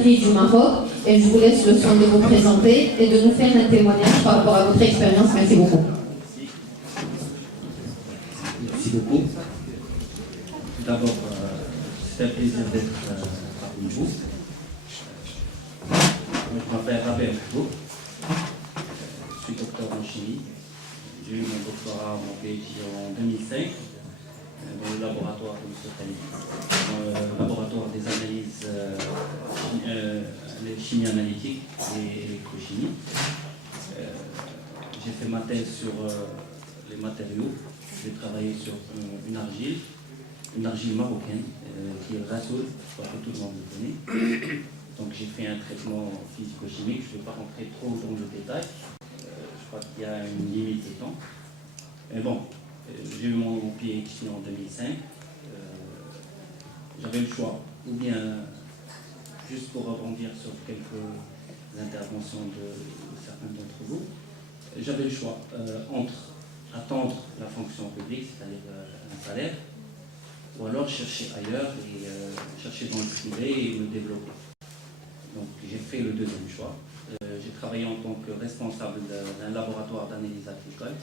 raffineries du Maroc. Et je vous laisse le soin de vous présenter et de nous faire un témoignage par rapport à votre expérience. Merci beaucoup. Merci beaucoup. Tout d'abord, c'est un plaisir d'être parmi vous. Je m'appelle Rabel Mahboub. Je suis docteur en chimie. J'ai eu mon doctorat, mon PhD en 2005 dans le laboratoire de M. Khalid, dans le laboratoire des analyses chimie analytique et électrochimie. J'ai fait ma thèse sur les matériaux. J'ai travaillé sur une argile marocaine qui est le Rassoul, je crois que tout le monde le connaît. Donc j'ai fait un traitement physico-chimique, je ne vais pas rentrer trop dans le détail. Je crois qu'il y a une limite de temps. Mais bon, j'ai eu mon PhD en 2005. J'avais le choix, ou bien, juste pour rebondir sur quelques interventions de certains d'entre vous, j'avais le choix entre attendre la fonction publique, c'est-à-dire un salaire, ou alors chercher ailleurs et chercher dans le privé et me développer. Donc j'ai fait le deuxième choix. J'ai travaillé en tant que responsable d'un laboratoire d'analyse agricole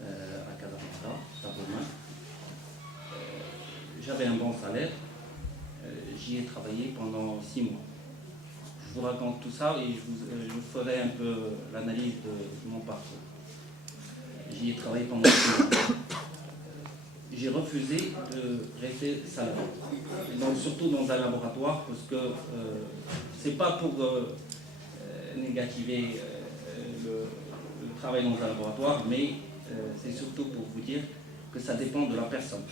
à Casablanca, à Romain. J'avais un bon salaire. J'y ai travaillé pendant 6 mois. Je vous raconte tout ça et je vous ferai un peu l'analyse de mon parcours. J'y ai travaillé pendant 6 mois. J'ai refusé de rester salarié. Donc, surtout dans un laboratoire, parce que c'est pas pour négativer le travail dans un laboratoire, mais c'est surtout pour vous dire que ça dépend de la personne.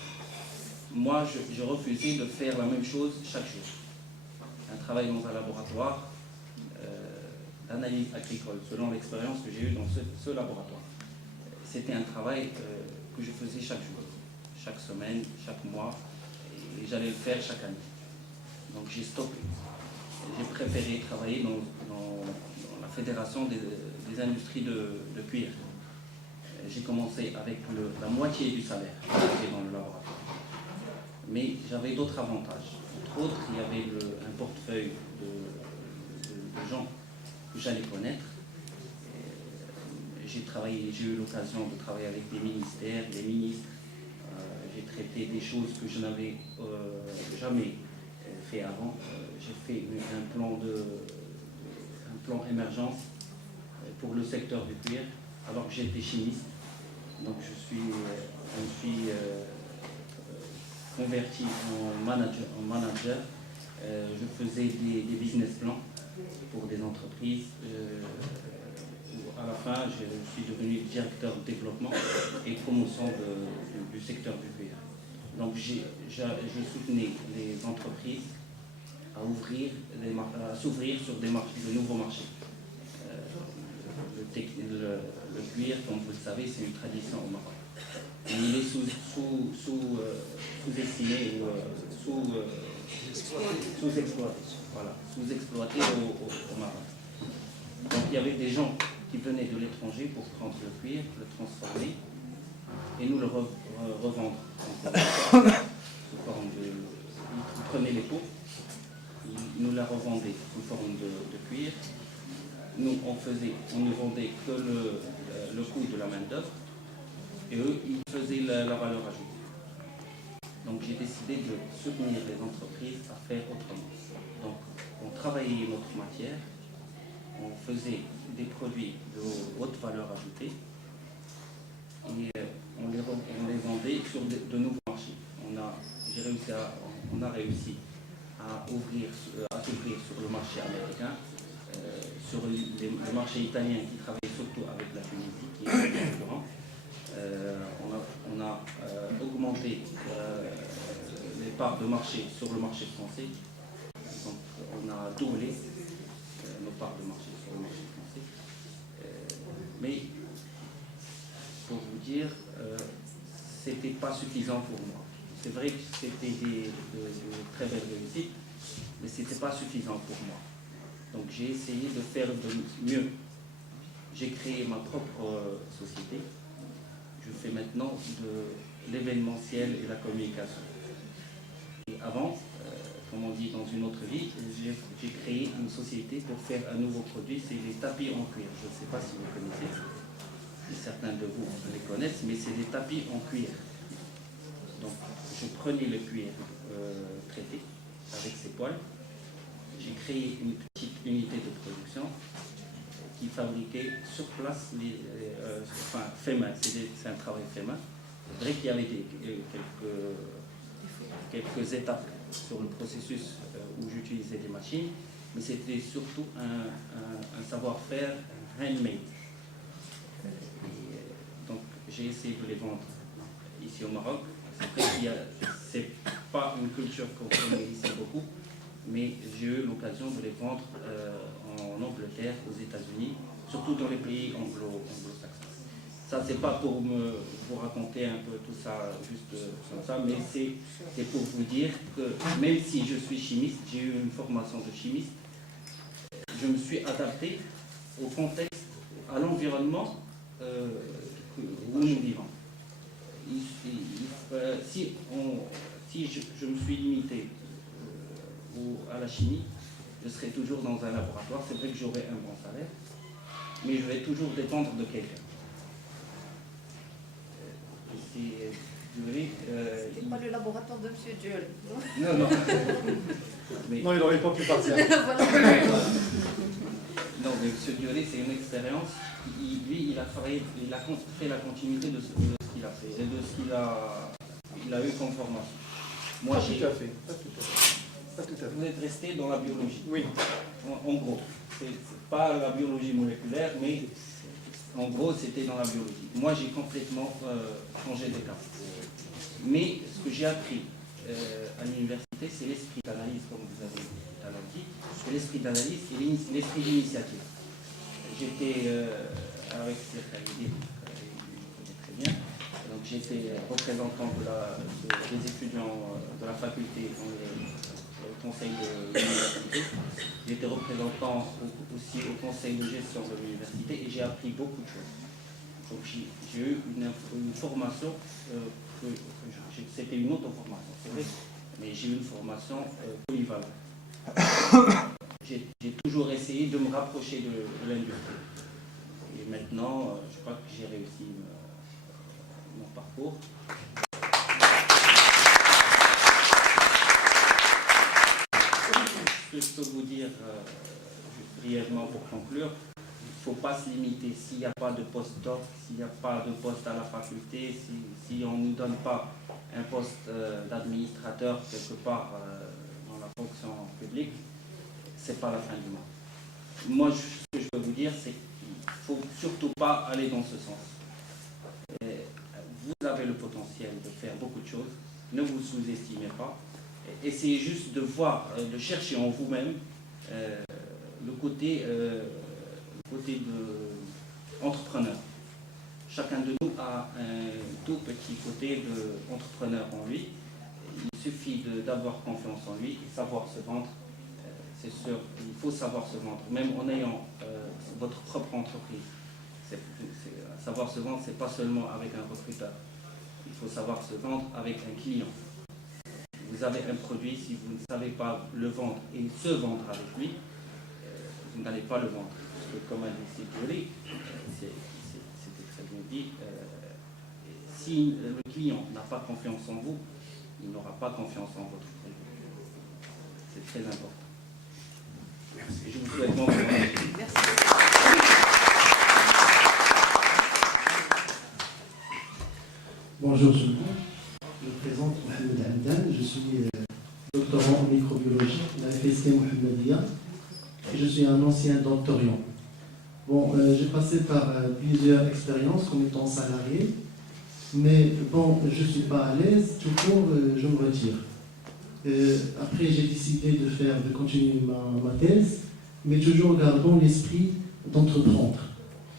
Moi, je refusais de faire la même chose chaque jour. Un travail dans un laboratoire d'analyse agricole, selon l'expérience que j'ai eue dans ce laboratoire. C'était un travail que je faisais chaque jour, chaque semaine, chaque mois, et j'allais le faire chaque année. Donc j'ai stoppé. J'ai préféré travailler dans la fédération des industries de cuir. J'ai commencé avec la moitié du salaire dans le laboratoire. Mais j'avais d'autres avantages. Entre autres, il y avait un portefeuille de gens que j'allais connaître. J'ai eu l'occasion de travailler avec des ministères, des ministres. J'ai traité des choses que je n'avais jamais fait avant. J'ai fait un plan émergence pour le secteur du cuir, alors que j'étais chimiste. Donc je suis converti en manager. Je faisais des business plans pour des entreprises. À la fin, je suis devenu directeur de développement et promotion du secteur du cuir. Donc je soutenais les entreprises à s'ouvrir sur des nouveaux marchés. Le cuir, comme vous le savez, c'est une tradition au Maroc. Et il est sous-estimé ou sous-exploité. Voilà, sous-exploité au Maroc. Donc il y avait des gens qui venaient de l'étranger pour prendre le cuir, le transformer et nous le revendre. Sous forme ils prenaient les peaux, ils nous la revendaient sous forme de cuir. Nous, on ne vendait que le coût de la main-d'œuvre et eux, ils faisaient la valeur ajoutée. Donc j'ai décidé de soutenir les entreprises à faire autrement. Donc on travaillait notre matière, on faisait des produits de haute valeur ajoutée et on les vendait sur de nouveaux marchés. On a réussi à s'ouvrir sur le marché américain, sur le marché italien qui travaille surtout avec la Tunisie, qui est concurrent. On a augmenté les parts de marché sur le marché français. Donc on a doublé nos parts de marché sur le marché français. Mais pour vous dire, c'était pas suffisant pour moi. C'est vrai que c'était de très belles réussites, mais c'était pas suffisant pour moi. Donc j'ai essayé de faire de mieux. J'ai créé ma propre société. Je fais maintenant de l'événementiel et la communication. Et avant, comme on dit dans une autre vie, j'ai créé une société pour faire un nouveau produit, c'est les tapis en cuir. Je ne sais pas si vous connaissez, certains de vous les connaissent, mais c'est des tapis en cuir. Donc, je prenais le cuir traité avec ses poils. J'ai créé une petite unité de production qui fabriquait sur place, fait main, c'est un travail fait main. C'est vrai qu'il y avait quelques étapes sur le processus où j'utilisais des machines, mais c'était surtout un savoir-faire handmade. Donc j'ai essayé de les vendre ici au Maroc. C'est vrai qu'il c'est pas une culture qu'on connaît ici beaucoup, mais j'ai eu l'occasion de les vendre en Angleterre, aux États-Unis, surtout dans les pays anglo-saxons. Ça, c'est pas pour vous raconter un peu tout ça juste comme ça, mais c'est pour vous dire que même si je suis chimiste, j'ai eu une formation de chimiste, je me suis adapté au contexte, à l'environnement où nous vivons. Si je me suis limité à la chimie, je serai toujours dans un laboratoire. C'est vrai que j'aurai un bon salaire, mais je vais toujours dépendre de quelqu'un. C'est pas le laboratoire de M. Diol. Non. Mais, non, il n'aurait pas pu partir. Non, mais M. Diolé, c'est une expérience. Lui, il a fait la continuité de ce qu'il a fait et de ce qu'il a eu comme formation. Moi, Pas tout à fait. Pas tout à fait. Vous êtes resté dans la biologie. Oui. En gros, c'est pas la biologie moléculaire, mais en gros, c'était dans la biologie. Moi, j'ai complètement changé de cap. Mais ce que j'ai appris à l'université, c'est l'esprit d'analyse, comme vous avez tout à l'heure dit. C'est l'esprit d'analyse et l'esprit d'initiative. J'étais avec Khalidi, je connais très bien. Donc j'étais représentant des étudiants de la faculté dans le conseil de l'université. J'étais représentant aussi au conseil de gestion de l'université et j'ai appris beaucoup de choses. Donc j'ai eu une formation, c'était une auto-formation, c'est vrai, mais j'ai eu une formation polyvalente. J'ai toujours essayé de me rapprocher de l'industrie. Et maintenant, je crois que j'ai réussi mon parcours. Ce que je peux vous dire, juste brièvement pour conclure, il ne faut pas se limiter. S'il n'y a pas de post-doc, s'il n'y a pas de poste à la faculté, si on ne nous donne pas un poste d'administrateur quelque part dans la fonction publique, c'est pas la fin du monde. Moi, ce que je peux vous dire, c'est qu'il ne faut surtout pas aller dans ce sens. Vous avez le potentiel de faire beaucoup de choses, ne vous sous-estimez pas. Essayez juste de voir, de chercher en vous-même le côté de entrepreneur. Chacun de nous a un tout petit côté d'entrepreneur en lui. Il suffit d'avoir confiance en lui et savoir se vendre. C'est sûr, il faut savoir se vendre, même en ayant votre propre entreprise. Savoir se vendre, c'est pas seulement avec un recruteur. Il faut savoir se vendre avec un client. Vous avez un produit, si vous ne savez pas le vendre et se vendre avec lui, vous n'allez pas le vendre. Parce que comme a dit Sidjoli, c'était très bien dit, si le client n'a pas confiance en vous, il n'aura pas confiance en votre produit. C'est très important. Merci. Je vous souhaite bon courage. Merci. Bonjour tout le monde, je me présente Mohamed Hamdan, je suis doctorant en microbiologie à la FST Mohamedia et je suis un ancien doctorant. Bon, j'ai passé par plusieurs expériences comme étant salarié, mais bon, je ne suis pas à l'aise, tout court, je me retire. Après, j'ai décidé de continuer ma thèse, mais toujours gardant l'esprit d'entreprendre.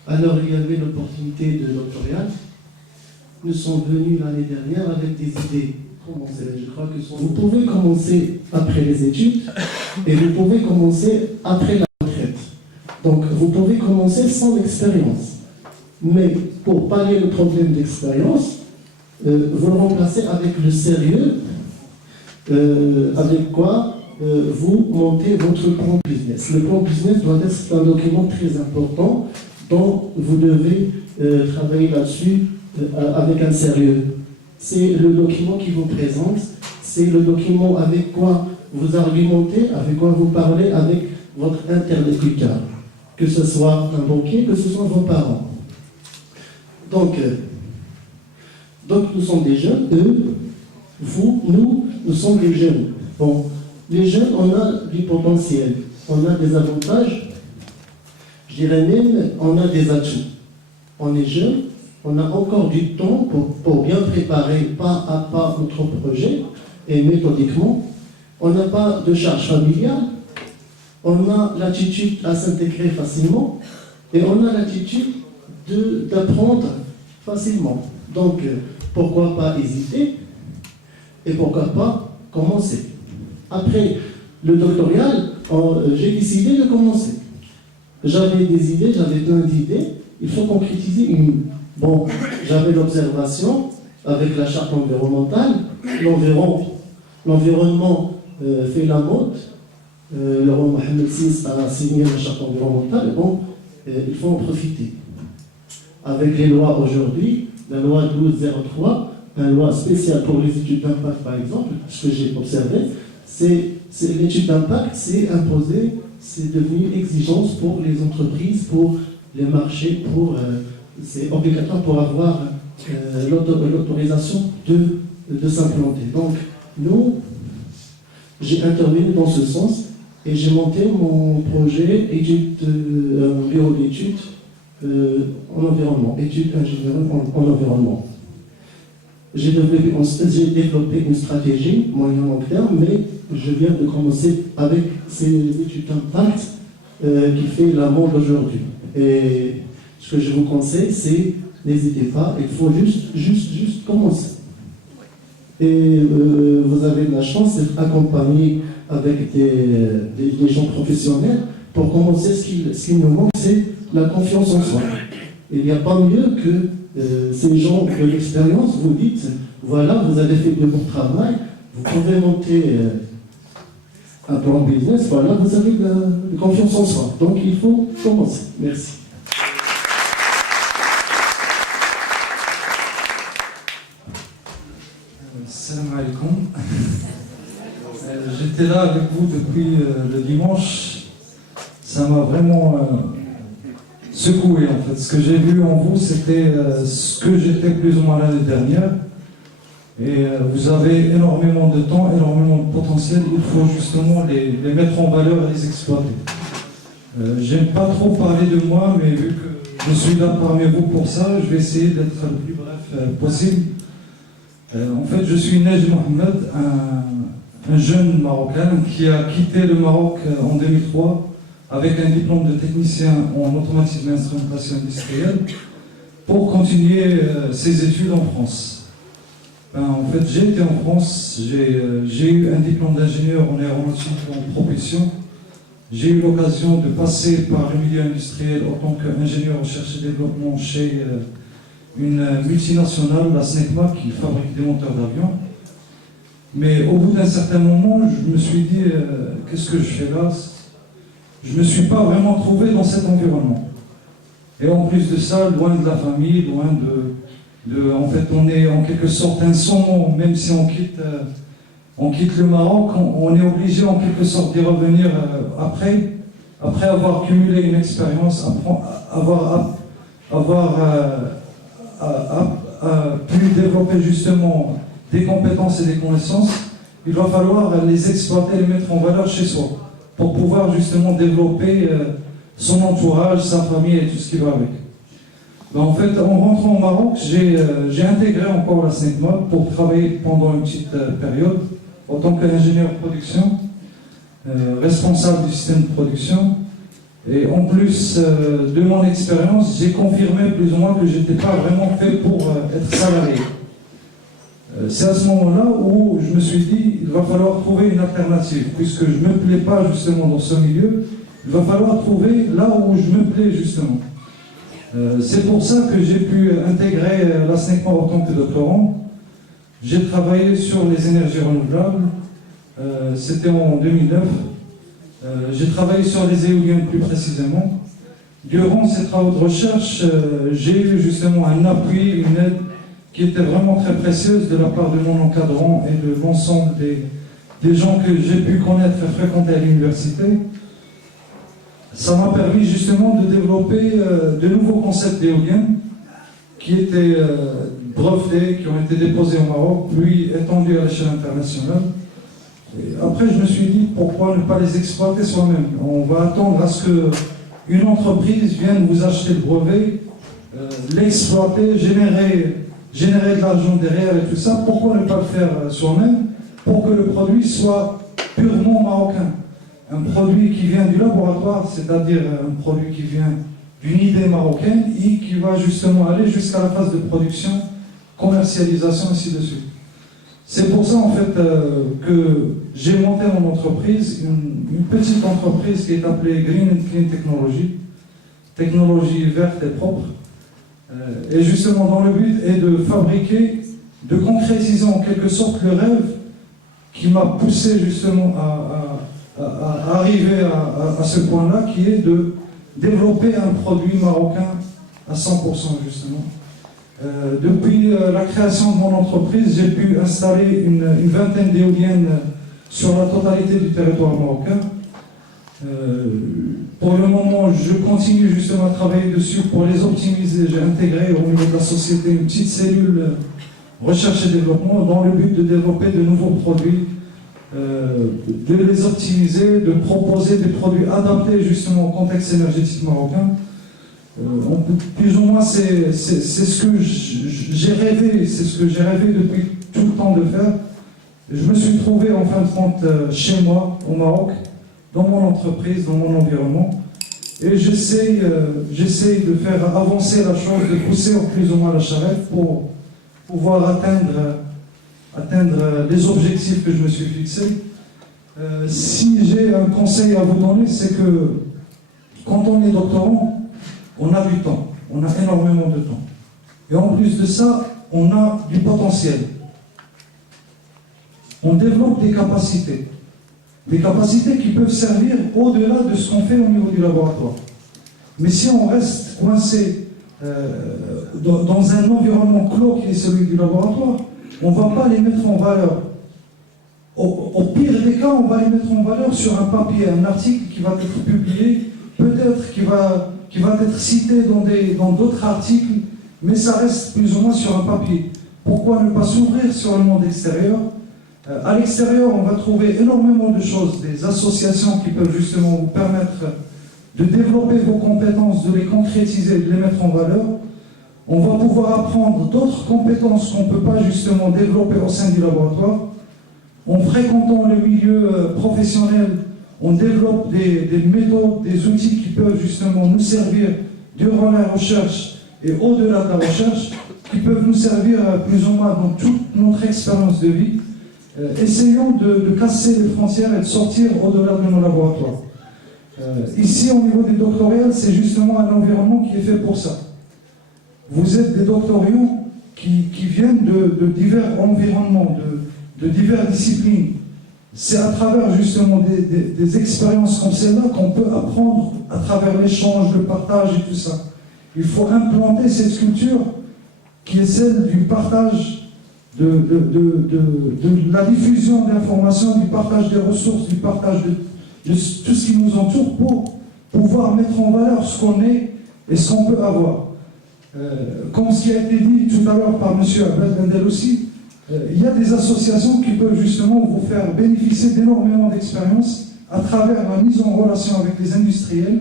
Alors, il y avait l'opportunité de doctorat. Nous sommes venus l'année dernière avec des idées. Je crois que vous pouvez commencer après les études et vous pouvez commencer après la retraite. Donc, vous pouvez commencer sans expérience. Mais pour pallier le problème d'expérience, vous le remplacez avec le sérieux. Avec quoi vous montez votre plan business. Le plan business doit être un document très important dont vous devez travailler là-dessus avec un sérieux. C'est le document qui vous présente, c'est le document avec quoi vous argumentez, avec quoi vous parlez avec votre interlocuteur, que ce soit un banquier, que ce soit vos parents. Donc nous sommes des jeunes, eux, vous, nous sommes des jeunes. Bon, les jeunes, on a du potentiel, on a des avantages, je dirais même, on a des atouts. On est jeunes, on a encore du temps pour bien préparer pas à pas notre projet, et méthodiquement, on n'a pas de charge familiale, on a l'attitude à s'intégrer facilement, et on a l'attitude d'apprendre facilement. Donc, pourquoi pas hésiter, et pourquoi pas commencer. Après le doctoral, j'ai décidé de commencer. J'avais des idées, j'avais plein d'idées, il faut concrétiser une. Bon, j'avais l'observation avec la charte environnementale, l'environnement fait la mode, le roi Mohamed VI a signé la charte environnementale, bon, il faut en profiter. Avec les lois aujourd'hui, la loi 1203, une loi spéciale pour les études d'impact par exemple, ce que j'ai observé, c'est l'étude d'impact, c'est imposé, c'est devenu exigence pour les entreprises, pour les marchés, c'est obligatoire pour avoir l'autorisation de s'implanter. Donc, j'ai intervenu dans ce sens et j'ai monté mon projet bureau d'études en environnement, études ingénierie en environnement. J'ai développé une stratégie moyen-long terme, mais je viens de commencer avec ces études d'impact qui fait la mode aujourd'hui. Et ce que je vous conseille, c'est n'hésitez pas, il faut juste commencer. Et vous avez de la chance d'être accompagné avec des gens professionnels. Pour commencer, ce qui nous manque, c'est la confiance en soi. Il n'y a pas mieux que ces gens de l'expérience vous dites, voilà, vous avez fait de bon travail, vous pouvez monter un plan business, voilà, vous avez de la confiance en soi. Donc il faut commencer. Merci. Salam alaikum. J'étais là avec vous depuis le dimanche. Ça m'a vraiment secoué en fait. Ce que j'ai vu en vous, c'était ce que j'étais plus ou moins l'année dernière. Et vous avez énormément de temps, énormément de potentiel. Il faut justement les mettre en valeur et les exploiter. J'aime pas trop parler de moi, mais vu que je suis là parmi vous pour ça, je vais essayer d'être le plus bref possible. En fait, je suis Naji Mohamed, un jeune Marocain qui a quitté le Maroc en 2003 avec un diplôme de technicien en automatisme et instrumentation industrielle pour continuer ses études en France. En fait, j'ai été en France, j'ai eu un diplôme d'ingénieur en aéronautique et en propulsion. J'ai eu l'occasion de passer par le milieu industriel en tant qu'ingénieur recherche et développement chez une multinationale, la SNECMA, qui fabrique des moteurs d'avion. Mais au bout d'un certain moment, je me suis dit, qu'est-ce que je fais là? Je ne me suis pas vraiment trouvé dans cet environnement. Et en plus de ça, loin de la famille, loin en fait, on est en quelque sorte un saumon, même si on quitte le Maroc, on est obligé en quelque sorte d'y revenir après avoir cumulé une expérience, avoir pu développer justement des compétences et des connaissances. Il va falloir les exploiter, les mettre en valeur chez soi, pour pouvoir justement développer son entourage, sa famille et tout ce qui va avec. En fait, en rentrant au Maroc, j'ai intégré encore la SNECMA pour travailler pendant une petite période en tant qu'ingénieur de production, responsable du système de production. Et en plus de mon expérience, j'ai confirmé plus ou moins que je n'étais pas vraiment fait pour être salarié. C'est à ce moment-là où je me suis dit, il va falloir trouver une alternative, puisque je ne me plais pas justement dans ce milieu, il va falloir trouver là où je me plais justement. C'est pour ça que j'ai pu intégrer la SNECMA en tant que doctorant. J'ai travaillé sur les énergies renouvelables, C'était en 2009. J'ai travaillé sur les éoliennes plus précisément. Durant ces travaux de recherche, j'ai eu justement un appui, une aide qui était vraiment très précieuse de la part de mon encadrant et de l'ensemble des gens que j'ai pu connaître et fréquenter à l'université. Ça m'a permis justement de développer de nouveaux concepts d'éoliennes qui étaient brevetés, qui ont été déposés au Maroc, puis étendus à l'échelle internationale. Et après, je me suis dit, pourquoi ne pas les exploiter soi-même? On va attendre à ce qu'une entreprise vienne vous acheter le brevet, l'exploiter, générer de l'argent derrière et tout ça. Pourquoi ne pas le faire soi-même pour que le produit soit purement marocain? Un produit qui vient du laboratoire, c'est-à-dire un produit qui vient d'une idée marocaine et qui va justement aller jusqu'à la phase de production, commercialisation, ainsi de suite. C'est pour ça en fait que j'ai monté mon entreprise, une petite entreprise qui est appelée Green and Clean Technology, technologie verte et propre. Et justement dans le but est de fabriquer, de concrétiser en quelque sorte le rêve qui m'a poussé justement à arriver à ce point-là, qui est de développer un produit marocain à 100% justement. Depuis la création de mon entreprise, j'ai pu installer une vingtaine d'éoliennes sur la totalité du territoire marocain. Pour le moment, je continue justement à travailler dessus pour les optimiser. J'ai intégré au niveau de la société une petite cellule recherche et développement dans le but de développer de nouveaux produits, de les optimiser, de proposer des produits adaptés justement au contexte énergétique marocain. Plus ou moins, c'est ce que j'ai rêvé, c'est ce que j'ai rêvé depuis tout le temps de faire. Je me suis trouvé en fin de compte chez moi, au Maroc, dans mon entreprise, dans mon environnement, et j'essaye de faire avancer la chose, de pousser plus ou moins la charrette pour pouvoir atteindre les objectifs que je me suis fixés. Si j'ai un conseil à vous donner, c'est que quand on est doctorant, on a du temps, on a énormément de temps. Et en plus de ça, on a du potentiel. On développe des capacités qui peuvent servir au-delà de ce qu'on fait au niveau du laboratoire. Mais si on reste coincé dans un environnement clos qui est celui du laboratoire, on ne va pas les mettre en valeur. Au pire des cas, on va les mettre en valeur sur un papier, un article qui va être publié, peut-être qui va être cité dans d'autres articles, mais ça reste plus ou moins sur un papier. Pourquoi ne pas s'ouvrir sur le monde extérieur? À l'extérieur, on va trouver énormément de choses, des associations qui peuvent justement vous permettre de développer vos compétences, de les concrétiser, de les mettre en valeur. On va pouvoir apprendre d'autres compétences qu'on ne peut pas justement développer au sein du laboratoire. En fréquentant le milieu professionnel, on développe des méthodes, des outils qui peuvent justement nous servir durant la recherche et au-delà de la recherche, qui peuvent nous servir plus ou moins dans toute notre expérience de vie. Essayons de casser les frontières et de sortir au-delà de nos laboratoires. Ici, au niveau des doctorales, c'est justement un environnement qui est fait pour ça. Vous êtes des doctorants qui viennent de divers environnements, de diverses disciplines. C'est à travers justement des expériences comme celle-là qu'on peut apprendre à travers l'échange, le partage et tout ça. Il faut implanter cette culture qui est celle du partage, de la diffusion d'informations, du partage des ressources, du partage de tout ce qui nous entoure pour pouvoir mettre en valeur ce qu'on est et ce qu'on peut avoir. Comme ce qui a été dit tout à l'heure par M. Abed Bendel aussi, il y a des associations qui peuvent justement vous faire bénéficier d'énormément d'expériences à travers la mise en relation avec les industriels,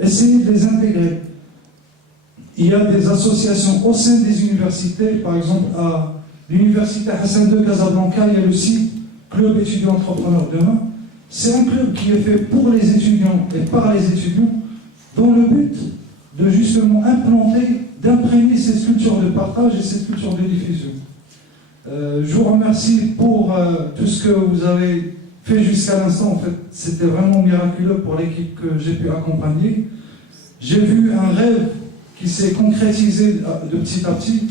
essayer de les intégrer. Il y a des associations au sein des universités, par exemple à l'université Hassan II Casablanca, il y a le site Club étudiants entrepreneurs demain. C'est un club qui est fait pour les étudiants et par les étudiants, dans le but de justement implanter, d'imprégner cette culture de partage et cette culture de diffusion. Je vous remercie pour tout ce que vous avez fait jusqu'à l'instant. En fait, c'était vraiment miraculeux pour l'équipe que j'ai pu accompagner. J'ai vu un rêve qui s'est concrétisé de petit à petit.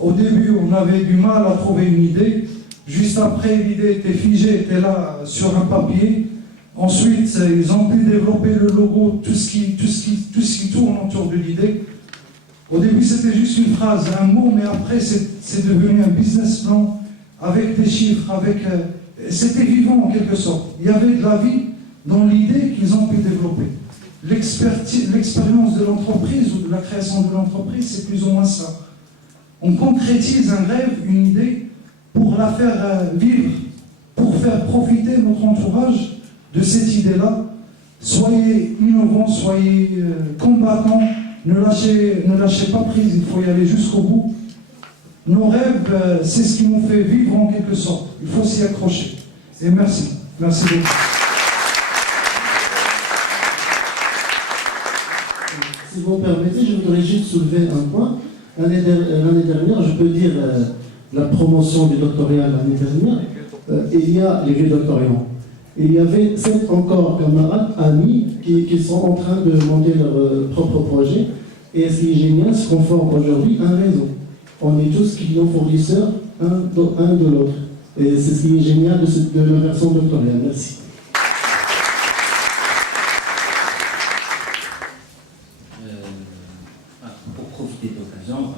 Au début, on avait du mal à trouver une idée. Juste après, l'idée était figée, était là sur un papier. Ensuite, ils ont pu développer le logo, tout ce qui tourne autour de l'idée. Au début, c'était juste une phrase, un mot, mais après, c'est devenu un business plan avec des chiffres, c'était vivant en quelque sorte. Il y avait de la vie dans l'idée qu'ils ont pu développer. L'expérience de l'entreprise ou de la création de l'entreprise, c'est plus ou moins ça. On concrétise un rêve, une idée, pour la faire vivre, pour faire profiter notre entourage de cette idée-là. Soyez innovants, soyez combattants, ne lâchez pas prise, il faut y aller jusqu'au bout. Nos rêves, c'est ce qui nous fait vivre en quelque sorte. Il faut s'y accrocher. Et merci. Merci beaucoup. Si vous me permettez, je voudrais juste soulever un point. L'année dernière, je peux dire la promotion du doctorat l'année dernière, il y a les doctorants. Il y avait 7 encore camarades, amis, qui sont en train de monter leur propre projet. Et ce qui est génial, c'est qu'on forme aujourd'hui un réseau. On est tous clients fournisseurs, un de l'autre. Et c'est ce qui est génial de la version doctorale. Merci. Pour profiter de l'occasion,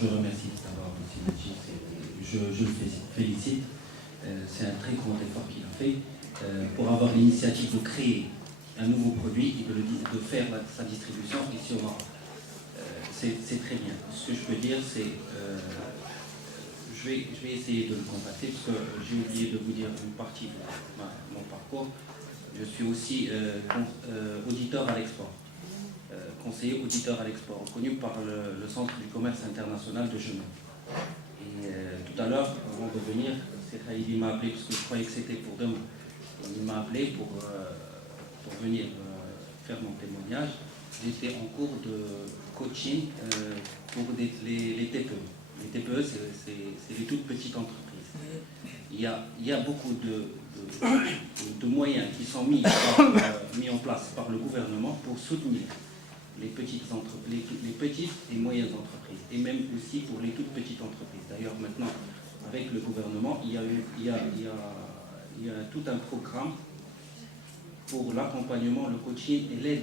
je remercie d'abord M. Najib, je le félicite. C'est un très grand effort qu'il a fait pour avoir l'initiative de créer un nouveau produit et de faire sa distribution ici au Maroc. C'est très bien. Ce que je peux dire, c'est je vais essayer de le contacter parce que j'ai oublié de vous dire une partie de mon parcours. Je suis aussi auditeur à l'export. Conseiller auditeur à l'export, reconnu par le Centre du commerce international de Genève. Et tout à l'heure, avant de venir, c'est Khalid m'a appelé parce que je croyais que c'était pour demain. Il m'a appelé pour venir faire mon témoignage. J'étais en cours de coaching pour les TPE. Les TPE, c'est les toutes petites entreprises. Il y a beaucoup de moyens qui sont mis en place par le gouvernement pour soutenir les petites et moyennes entreprises, et même aussi pour les toutes petites entreprises. D'ailleurs, maintenant, avec le gouvernement, il y a tout un programme pour l'accompagnement, le coaching et l'aide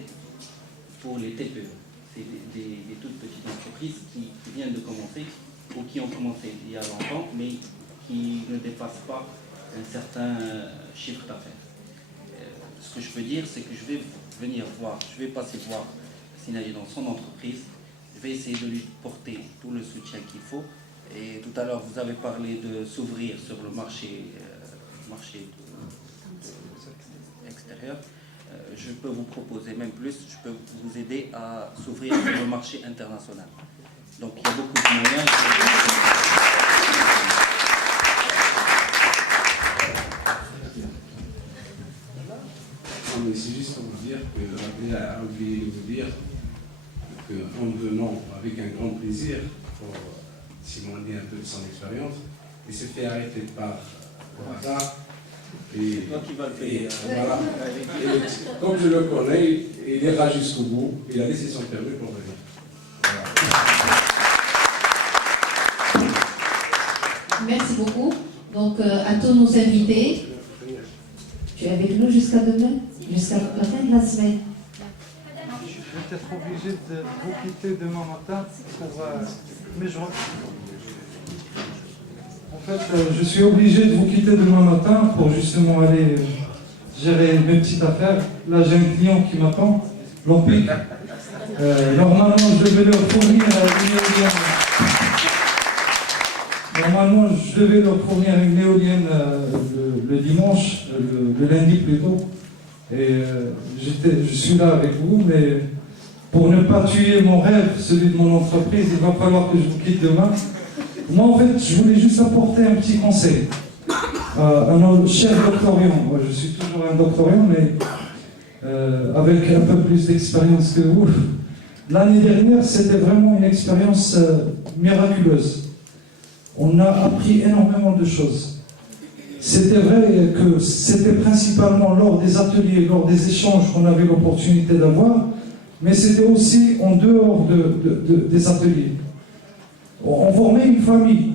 pour les TPE. C'est des toutes petites entreprises qui viennent de commencer ou qui ont commencé il y a longtemps, mais qui ne dépassent pas un certain chiffre d'affaires. Ce que je peux dire, c'est que je vais passer voir Sinaï dans son entreprise. Je vais essayer de lui porter tout le soutien qu'il faut. Et tout à l'heure, vous avez parlé de s'ouvrir sur le marché extérieur. Je peux vous proposer même plus, je peux vous aider à s'ouvrir sur le marché international. Donc il y a beaucoup de moyens. C'est juste pour vous dire que Rabia a oublié de vous dire qu'en venant avec un grand plaisir pour témoigner un peu de son expérience, il s'est fait arrêter par le hasard. C'est toi qui vas le payer. Voilà. Et comme je le connais, il ira jusqu'au bout. Il a laissé son permis pour venir. Voilà. Merci beaucoup. Donc, à tous nos invités, tu es avec nous jusqu'à demain, jusqu'à la fin de la semaine. Je vais peut-être obligé de vous quitter demain matin mais en fait, je suis obligé de vous quitter demain matin pour justement aller gérer mes petites affaires. Là, j'ai un client qui m'attend, l'Empire. Normalement, je devais leur fournir une éolienne. Normalement, je devais leur fournir une éolienne le dimanche, le lundi plutôt. Et je suis là avec vous, mais pour ne pas tuer mon rêve, celui de mon entreprise, il va falloir que je vous quitte demain. Moi, en fait, je voulais juste apporter un petit conseil à nos chers doctorants. Moi, je suis toujours un doctorant, mais avec un peu plus d'expérience que vous. L'année dernière, c'était vraiment une expérience miraculeuse. On a appris énormément de choses. C'était vrai que c'était principalement lors des ateliers, lors des échanges qu'on avait l'opportunité d'avoir, mais c'était aussi en dehors des ateliers. On formait une famille,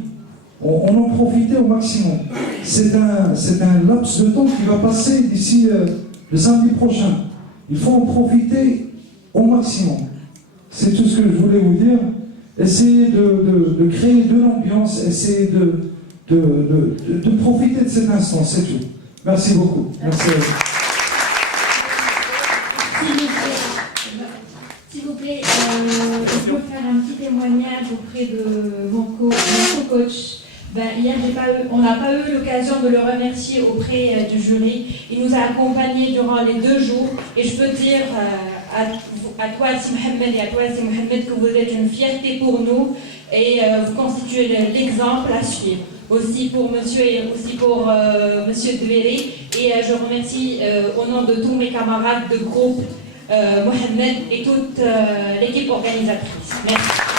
on en profitait au maximum. c'est un laps de temps qui va passer d'ici le samedi prochain. Il faut en profiter au maximum. C'est tout ce que je voulais vous dire. Essayez de créer de l'ambiance, essayez de profiter de cet instant, c'est tout. Merci beaucoup. Merci à vous. S'il vous plaît, je peux faire un petit témoignage auprès de mon co-coach. Hier, on n'a pas eu l'occasion de le remercier auprès du jury. Il nous a accompagnés durant les 2 jours. Et je peux dire à toi, Si Mohamed, et à toi, Si Mohamed, que vous êtes une fierté pour nous et vous constituez l'exemple à suivre. Aussi pour monsieur et aussi pour monsieur Dveri. Et je remercie au nom de tous mes camarades de groupe, Mohamed et toute l'équipe organisatrice. Merci.